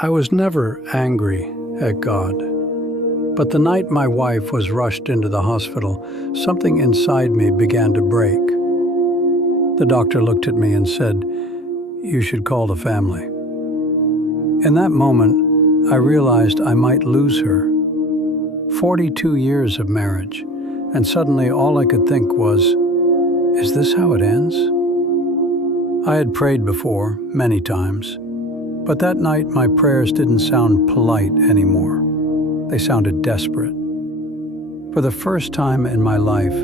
I was never angry at God, but the night my wife was rushed into the hospital, something inside me began to break. The doctor looked at me and said, "You should call the family." In that moment, I realized I might lose her. 42 years of marriage, and suddenly all I could think was, is this how it ends? I had prayed before, many times, but that night my prayers didn't sound polite anymore. They sounded desperate. For the first time in my life,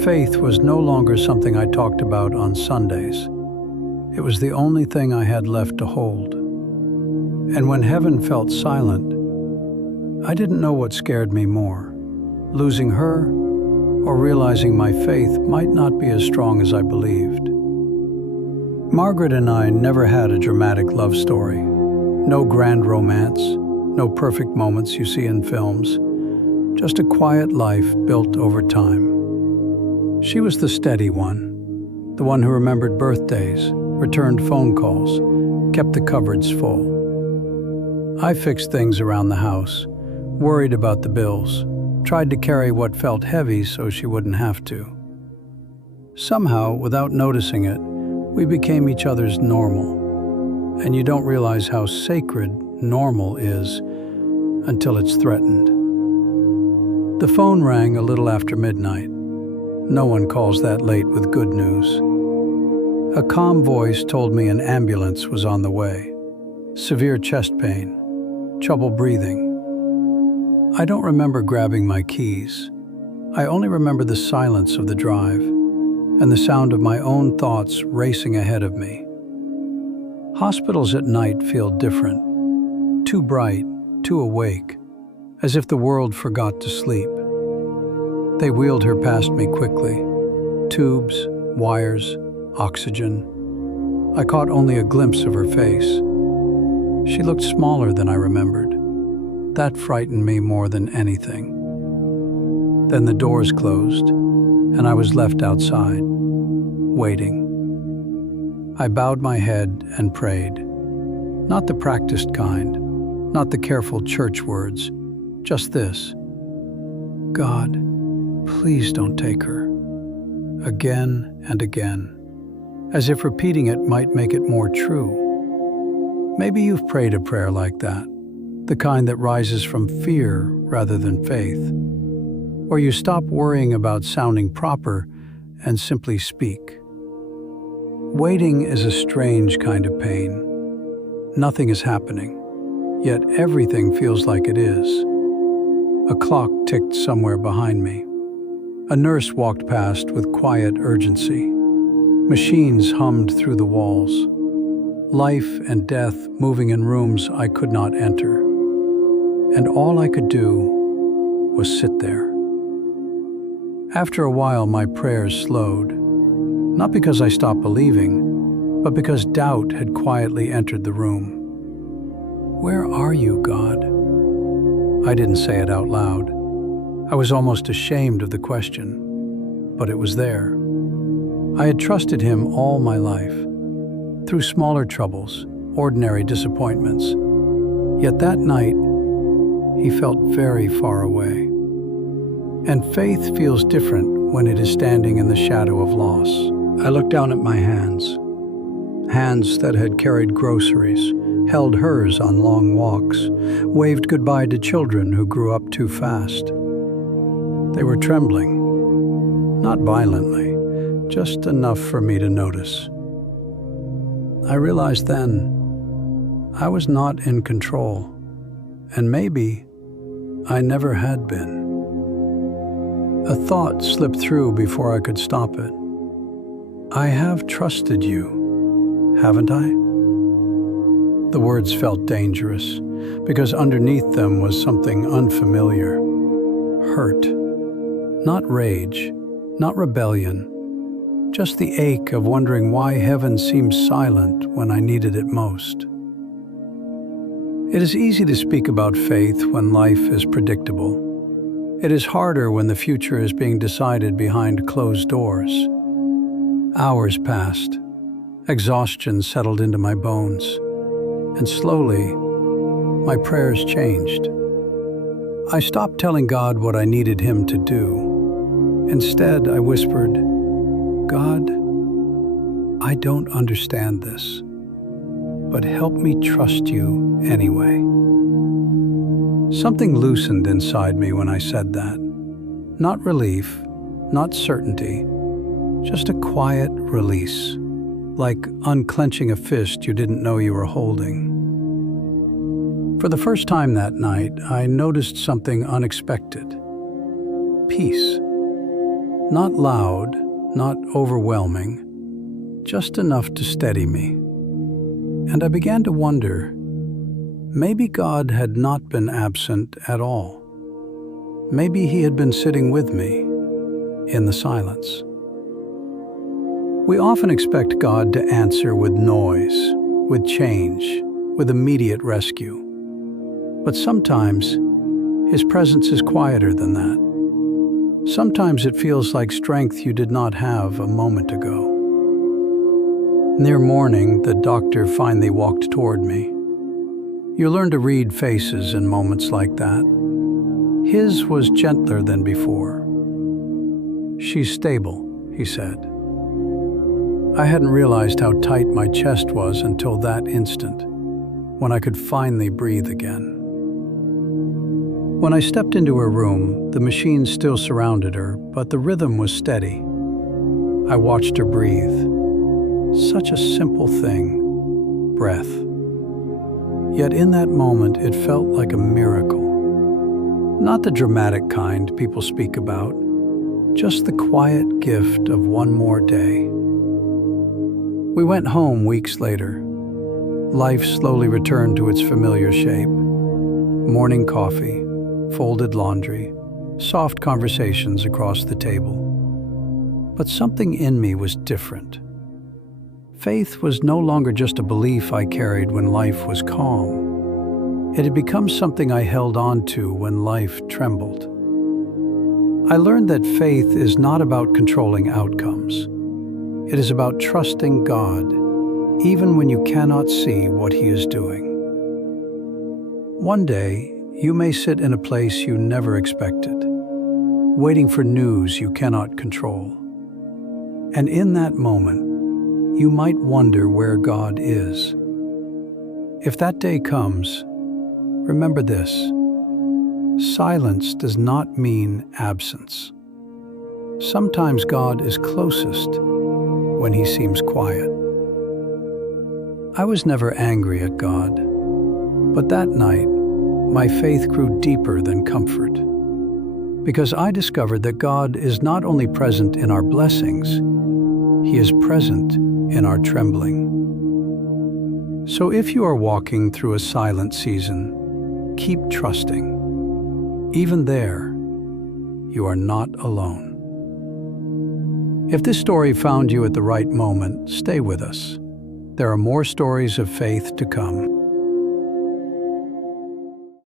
faith was no longer something I talked about on Sundays. It was the only thing I had left to hold. And when heaven felt silent, I didn't know what scared me more, losing her or realizing my faith might not be as strong as I believed. Margaret and I never had a dramatic love story. No grand romance, no perfect moments you see in films, just a quiet life built over time. She was the steady one, the one who remembered birthdays, returned phone calls, kept the cupboards full. I fixed things around the house, worried about the bills, tried to carry what felt heavy so she wouldn't have to. Somehow, without noticing it, we became each other's normal. And you don't realize how sacred normal is until it's threatened. The phone rang a little after midnight. No one calls that late with good news. A calm voice told me an ambulance was on the way. Severe chest pain, trouble breathing. I don't remember grabbing my keys. I only remember the silence of the drive and the sound of my own thoughts racing ahead of me. Hospitals at night feel different, too bright, too awake, as if the world forgot to sleep. They wheeled her past me quickly. Tubes, wires, oxygen. I caught only a glimpse of her face. She looked smaller than I remembered. That frightened me more than anything. Then the doors closed, and I was left outside, waiting. I bowed my head and prayed. Not the practiced kind, not the careful church words, just this. God, please don't take her. Again and again, as if repeating it might make it more true. Maybe you've prayed a prayer like that, the kind that rises from fear rather than faith, where you stop worrying about sounding proper and simply speak. Waiting is a strange kind of pain. Nothing is happening, yet everything feels like it is. A clock ticked somewhere behind me. A nurse walked past with quiet urgency. Machines hummed through the walls. Life and death moving in rooms I could not enter. And all I could do was sit there. After a while, my prayers slowed. Not because I stopped believing, but because doubt had quietly entered the room. Where are you, God? I didn't say it out loud. I was almost ashamed of the question, but it was there. I had trusted Him all my life, through smaller troubles, ordinary disappointments. Yet that night, He felt very far away. And faith feels different when it is standing in the shadow of loss. I looked down at my hands that had carried groceries, held hers on long walks, waved goodbye to children who grew up too fast. They were trembling, not violently, just enough for me to notice. I realized then I was not in control, and maybe I never had been. A thought slipped through before I could stop it. I have trusted you, haven't I? The words felt dangerous, because underneath them was something unfamiliar. Hurt. Not rage, not rebellion, just the ache of wondering why heaven seemed silent when I needed it most. It is easy to speak about faith when life is predictable. It is harder when the future is being decided behind closed doors. Hours passed. Exhaustion settled into my bones. And slowly, my prayers changed. I stopped telling God what I needed Him to do. Instead, I whispered, "God, I don't understand this, but help me trust you anyway." Something loosened inside me when I said that. Not relief, not certainty, just a quiet release, like unclenching a fist you didn't know you were holding. For the first time that night, I noticed something unexpected. Peace. Not loud, not overwhelming, just enough to steady me. And I began to wonder, maybe God had not been absent at all. Maybe He had been sitting with me in the silence. We often expect God to answer with noise, with change, with immediate rescue. But sometimes His presence is quieter than that. Sometimes it feels like strength you did not have a moment ago. Near morning, the doctor finally walked toward me. You learn to read faces in moments like that. His was gentler than before. "She's stable," he said. I hadn't realized how tight my chest was until that instant, when I could finally breathe again. When I stepped into her room, the machines still surrounded her, but the rhythm was steady. I watched her breathe. Such a simple thing, breath. Yet in that moment, it felt like a miracle. Not the dramatic kind people speak about, just the quiet gift of one more day. We went home weeks later. Life slowly returned to its familiar shape. Morning coffee, folded laundry, soft conversations across the table. But something in me was different. Faith was no longer just a belief I carried when life was calm. It had become something I held on to when life trembled. I learned that faith is not about controlling outcomes. It is about trusting God, even when you cannot see what He is doing. One day, you may sit in a place you never expected, waiting for news you cannot control. And in that moment, you might wonder where God is. If that day comes, remember this: silence does not mean absence. Sometimes God is closest when He seems quiet. I was never angry at God, but that night, my faith grew deeper than comfort, because I discovered that God is not only present in our blessings, He is present in our trembling. So if you are walking through a silent season, keep trusting. Even there, you are not alone. If this story found you at the right moment, stay with us. There are more stories of faith to come.